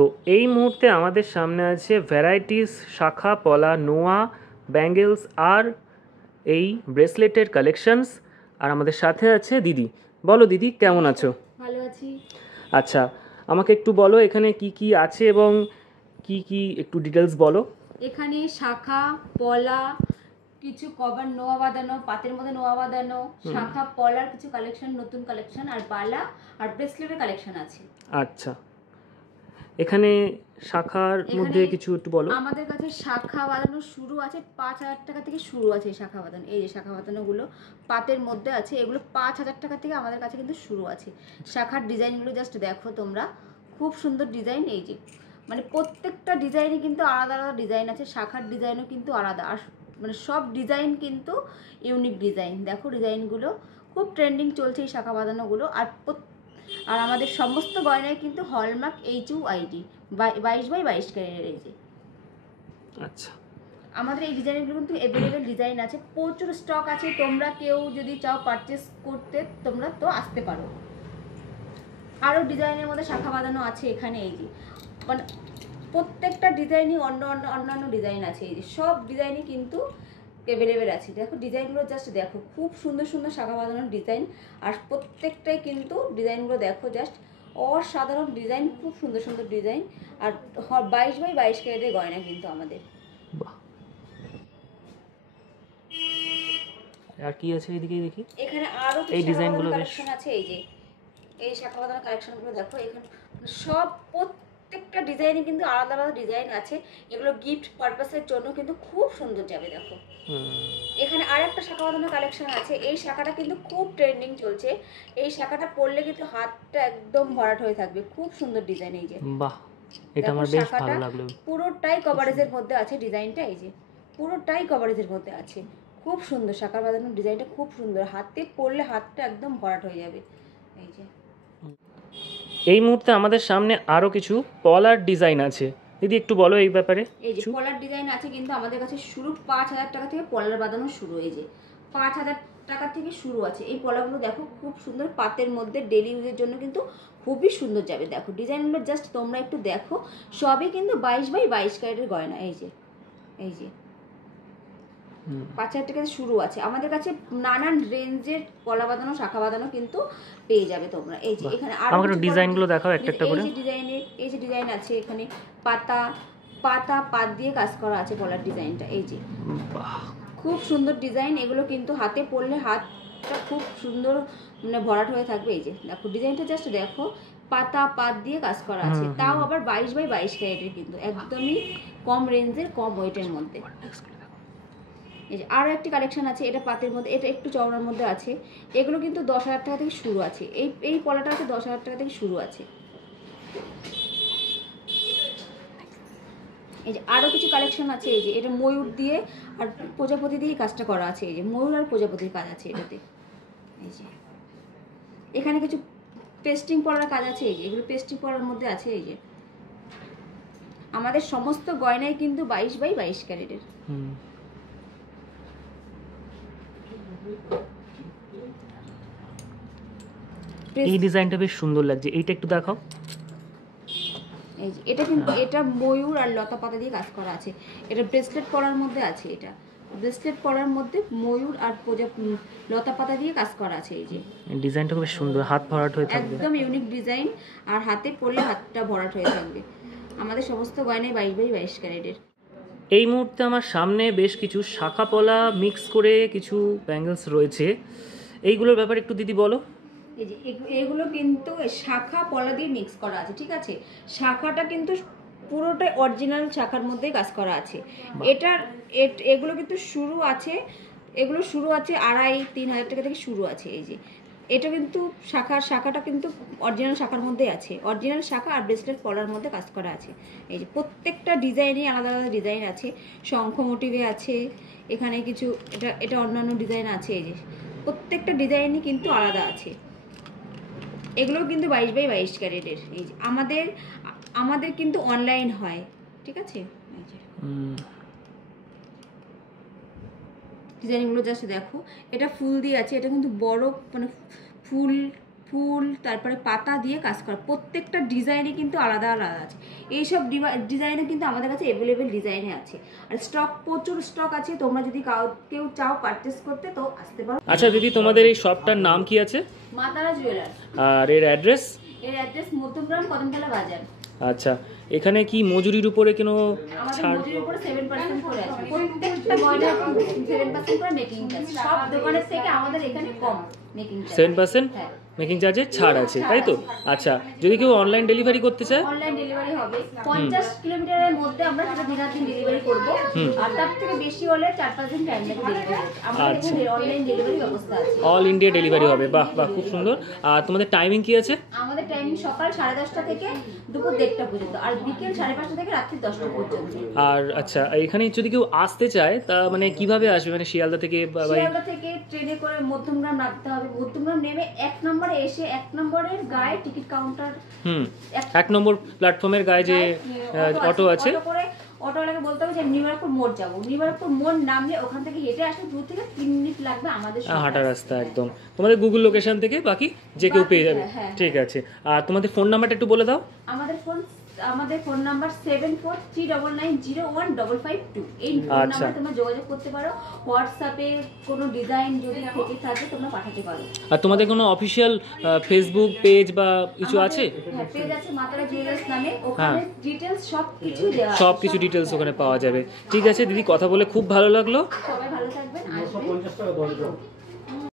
তো এই মুহূর্তে আমাদের সামনে আছে ভ্যারাইটিস শাখা পলা নোয়া ব্যাঙ্গেলস আর এই ব্রেসলেটের কালেকশনস। আর আমাদের সাথে আছে দিদি। বলো দিদি, কেমন আছো? ভালো আছি। আচ্ছা, আমাকে একটু বলো এখানে কি কি আছে এবং কি কি একটু ডিটেলস বলো। এখানে শাখা পলা, কিছু কভার নোয়া বাঁধানো, পাতের মধ্যে নোয়া বাঁধানো, শাখা পলার কিছু কালেকশন, নতুন কালেকশন, আর বালা আর ব্রেসলেটের কালেকশন আছে। আচ্ছা, এখানে শাখার মধ্যে কিছু একটু বলো। আমাদের কাছে শাখা বাঁধানো শুরু আছে 5,000 টাকা থেকে শুরু আছে। শাখা বাঁধানো, এই যে শাখা বাঁধানোগুলো পাতের মধ্যে আছে, এগুলো 5,000 টাকা থেকে আমাদের কাছে কিন্তু শুরু আছে। শাখার ডিজাইনগুলো জাস্ট দেখো তোমরা, খুব সুন্দর ডিজাইন। এই যে মানে প্রত্যেকটা ডিজাইনে কিন্তু আলাদা আলাদা ডিজাইন আছে, শাখার ডিজাইনও কিন্তু আলাদা, আর মানে সব ডিজাইন কিন্তু ইউনিক ডিজাইন। দেখো ডিজাইনগুলো খুব ট্রেন্ডিং চলছে এই শাখা বাঁধানোগুলো। আর আমাদের সমস্ত গয়নায় কিন্তু হলমার্ক HUID 22x22 ক্যারেটের। এই যে আচ্ছা, আমাদের এই ডিজাইনগুলো কিন্তু অ্যাভেলেবেল ডিজাইন আছে, প্রচুর স্টক আছে। তোমরা কেউ যদি চাও পারচেস করতে, তোমরা তো আসতে পারো। আরও ডিজাইনের মধ্যে শাখা বাঁধানো আছে এখানে। এই যে মানে প্রত্যেকটা ডিজাইনই অন্যান্য ডিজাইন আছে। এই যে সব ডিজাইনই কিন্তু অ্যাভেলেবেল আছে। দেখো ডিজাইনগুলো জাস্ট দেখো, খুব সুন্দর সুন্দর শাখা বাঁধানোর ডিজাইন, আর প্রত্যেকটাই কিন্তু ডিজাইনগুলো দেখো জাস্ট অসাধারণ ডিজাইন, খুব সুন্দর সুন্দর ডিজাইন। আর 22x22 ক্যারেটের গয়না কিন্তু আমাদের। বাহ, আর কি আছে এদিকে দেখি। এখানে আরো এই ডিজাইনগুলো কালেকশন আছে। এই যে এই শাখা বাঁধানোর কালেকশনগুলো দেখো, এখানে সব প্রত্যেকটা ডিজাইনে কিন্তু আলাদা আলাদা ডিজাইন আছে। এগুলো গিফট পারপাসের জন্য কিন্তু খুব সুন্দর যাবে। দেখো এখানে আর একটা শাখা বাঁধানোর কালেকশন আছে। এই শাখাটা কিন্তু খুব ট্রেন্ডিং চলছে। এই শাখাটা পরলে কিন্তু হাতটা একদম ভরাট হয়ে থাকবে, খুব সুন্দর ডিজাইন। এই যে বাহ, এটা আমার বেশ ভালো লাগলো। পুরোটাই কভারেজের মধ্যে আছে ডিজাইনটা। এই যে পুরোটাই কভারেজের মধ্যে আছে, খুব সুন্দর শাখা বাঁধানোর ডিজাইনটা, খুব সুন্দর। হাতে পরলে হাতটা একদম ভরাট হয়ে যাবে। এই যে এই মুহূর্তে আমাদের সামনে আরো কিছু পলার ডিজাইন আছে। দিদি একটু বলো এই ব্যাপারে। এই যে পলার ডিজাইন আছে কিন্তু আমাদের কাছে শুরু 5,000 টাকা থেকে পলার বাঁধানো শুরু। এই যে 5,000 টাকা থেকে শুরু আছে। এই পলাগুলো দেখো খুব সুন্দর, পাতের মধ্যে ডেলি ইউজের জন্য কিন্তু খুবই সুন্দর যাবে। দেখো ডিজাইনগুলো জাস্ট তোমরা একটু দেখো, সবই কিন্তু 22x22 ক্যারেটের গয়না। এই যে এই যে 5,000 টাকা শুরু আছে। আমাদের কাছে নানান রেঞ্জের পলা বাঁধানো, শাখা বাঁধানো কিন্তু পেয়ে যাবে তোমরা। এই যে এখানে আরো ডিজাইনগুলো দেখাও একটা একটা করে। এই যে ডিজাইন আছে এখানে, পাত দিয়ে কাজ করা আছে পলার ডিজাইনটা। এই যে খুব সুন্দর ডিজাইন। এগুলো কিন্তু হাতে পরলে হাতটা খুব সুন্দর মানে ভরাট হয়ে থাকবে। এই যে দেখো ডিজাইনটা জাস্ট দেখো, পাত দিয়ে কাজ করা আছে, তাও আবার 22x22 ক্যারেটের, কিন্তু একদমই কম রেঞ্জের, কম ওয়েটের মধ্যে। এই যে আরও একটি কালেকশন আছে, এটা পাতের মধ্যে, এটা একটু চওড়ার মধ্যে আছে। এগুলো কিন্তু 10,000 টাকা থেকে শুরু আছে। এই পলাটা আছে 10,000 টাকা থেকে শুরু আছে। এই যে আরও কিছু কালেকশন আছে। এই যে এটা ময়ূর দিয়ে আর প্রজাপতি দিয়ে কাজটা করা আছে। এই যে ময়ূর আর প্রজাপতির কাজ আছে এটাতে। এই যে এখানে কিছু পেস্টিং পলার কাজ আছে। এই যে এগুলো পেস্টিং পলার মধ্যে আছে। এই যে আমাদের সমস্ত গয়নাই কিন্তু 22x22 ক্যারেটের। এই ডিজাইনটা বেশ সুন্দর লাগছে, এইটা একটু দেখাও। এই যে এটা কিন্তু এটা ময়ূর আর লতা পাতা দিয়ে কাজ করা আছে। এটা ব্রেসলেট পরার মধ্যে আছে। এটা ব্রেসলেট পরার মধ্যে ময়ূর আর লতা পাতা দিয়ে কাজ করা আছে। এই যে ডিজাইনটা খুব সুন্দর, হাত ভরাট হয়ে থাকবে, একদম ইউনিক ডিজাইন, আর হাতে পরলে হাতটা ভরাট হয়ে থাকবে। আমাদের সমস্ত গয়নাই 22x22 ক্যারেটের। এই মুহূর্তে আমার সামনে বেশ কিছু শাখা পলা মিক্স করে কিছু ব্যাঙ্গেলস রয়েছে, এইগুলোর ব্যাপারে একটু দিদি বলো। এই যে এগুলো কিন্তু শাখা পলা দিয়ে মিক্স করা আছে, ঠিক আছে। শাখাটা কিন্তু পুরোটাই অরিজিনাল শাখার মধ্যেই কাজ করা আছে। এগুলো কিন্তু শুরু আছে 2,500-3,000 টাকা থেকে শুরু আছে। এই যে এটা কিন্তু শাখাটা কিন্তু অরিজিনাল শাখার মধ্যে আছে, অরিজিনাল শাখা আর ব্রেসলেট পলার মধ্যে কাজ করা আছে। এই যে প্রত্যেকটা ডিজাইনে আলাদা আলাদা ডিজাইন আছে, শঙ্খ মোটিভে আছে এখানে কিছু, এটা অন্যান্য ডিজাইন আছে। এই যে প্রত্যেকটা ডিজাইনই কিন্তু আলাদা আছে। এগুলো কিন্তু 22x22 ক্যারেটের। এই যে আমাদের কিন্তু অনলাইন হয়, ঠিক আছে। ডিজাইনগুলো জাস্ট দেখো, এটা ফুল দিয়ে আছে, এটা কিন্তু বড় মানে ফুল তারপরে পাতা দিয়ে কাজ করা, প্রত্যেকটা ডিজাইনে কিন্তু আলাদা আলাদা আছে। এইসব ডিজাইনে কিন্তু আমাদের কাছে অ্যাভেলেবেল ডিজাইনে আছে, আর স্টক প্রচুর স্টক আছে। তোমরা যদি কেউ চাও পারচেস করতে তো আসতে পারো। আচ্ছা দিদি, তোমাদের এই শপটার নাম কি আছে? মা তারা জুয়েলার্স। আর এর অ্যাড্রেস? এর অ্যাড্রেস মধ্যমগ্রাম কদমতলা বাজার। আচ্ছা, এখানে কি মজুরির উপরে কোনো আমাদের ছাড়? মজুরির উপরে 7% করে আছে, প্রত্যেকটা গয়নার উপর 7% করে মেকিং চার্জ। সব দোকানের থেকে আমাদের এখানে কম মেকিং চার্জ। 7% হ্যাঁ, মেকিং চার্জের ছাড় আছে, তাই তো? আচ্ছা, যদি কেউ অনলাইন ডেলিভারি করতে চায়? অনলাইন ডেলিভারি হবে। 50 কিলোমিটারের মধ্যে আমরা সেটা দিন ডেলিভারি করব, আর তার থেকে বেশি হলে 4-5 দিন টাইম লাগে ডেলিভারি। আমাদের আচ্ছা। এখানে অনলাইন ডেলিভারি ব্যবস্থা আছে। অল ইন্ডিয়া ডেলিভারি হবে, বাহ বাহ, খুব সুন্দর। আর তোমাদের টাইমিং কি আছে? আমাদের টাইমিং সকাল 10:30 থেকে দুপুর 1:30 পর্যন্ত, আর বিকেল 5:30 থেকে রাত্রি 10টা পর্যন্ত। আর আচ্ছা, এখানে যদি কেউ আসতে চায় তা মানে কিভাবে আসবে? মানে শিয়ালদা থেকে শিয়ালদা থেকে ট্রেনে করে মধ্যমগ্রাম নামতে হবে। মধ্যমগ্রাম নেমে 1 নম্বরে এসে 1 নম্বরের গায়ে টিকিট কাউন্টার, 1 নম্বর প্ল্যাটফর্মের গায়ে যে অটো আছে, অটোওয়ালাকে বলতে হবে যে নিউইয়র্কপুর মোড় যাবো। নিউইয়র্কপুর মোড় নামলে ওখান থেকে হেঁটে আসলে 2 থেকে 3 মিনিট লাগবে আমাদের। হাঁটা রাস্তা একদম, তোমাদের গুগল লোকেশন থেকে বাকি যে কেউ পেয়ে যাবে। হ্যাঁ। ঠিক আছে, আর তোমাদের ফোন নাম্বারটা একটু বলে দাও। আমাদের ফোন নাম্বার 7439901552। এই ফোন নাম্বারে তোমরা যোগাযোগ করতে পারো। হোয়াটসঅ্যাপে কোনো ডিজাইন যদি থেকে থাকে তোমরা পাঠাতে পারো। আর তোমাদের কোনো অফিশিয়াল ফেসবুক পেজ বা কিছু আছে? হ্যাঁ, পেজ আছে মা তারা জুয়েলার্স নামে। ওখানে ডিটেইলস সবকিছু দেওয়া আছে, সবকিছু ডিটেইলস ওখানে পাওয়া যাবে। ঠিক আছে দিদি, কথা বলে খুব ভালো লাগলো। সবাই ভালো থাকবেন, আসবেন।